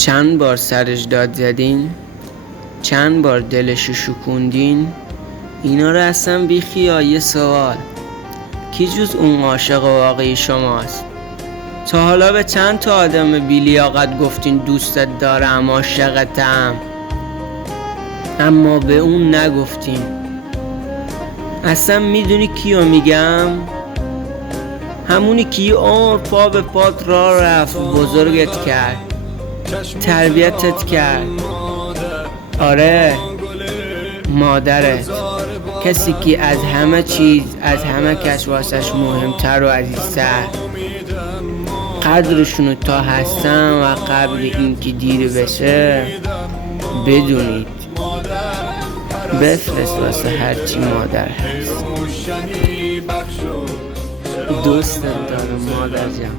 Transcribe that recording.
چند بار سرش داد زدین؟ چند بار دلشو شکوندین؟ اینا رو اصلا بیخیال. یه سوال، کی جز اون عاشق واقعی شماست؟ تا حالا به چند تا آدم بی‌لیاقت گفتین دوستت دارم، عاشقتم، اما به اون نگفتین؟ اصلا میدونی کیو میگم؟ همونی که یه عمر پا به پات راه رفت، بزرگت کرد، تربیتت کرد. آره، مادرت. کسی که از همه چیز، از همه کس واسش مهمتر و عزیزتر. قدرشونو تا هستن و قبل اینکه دیر بشه بدونید. بفرست واسه هرچی مادر هست. دوستت دارم مادر جان.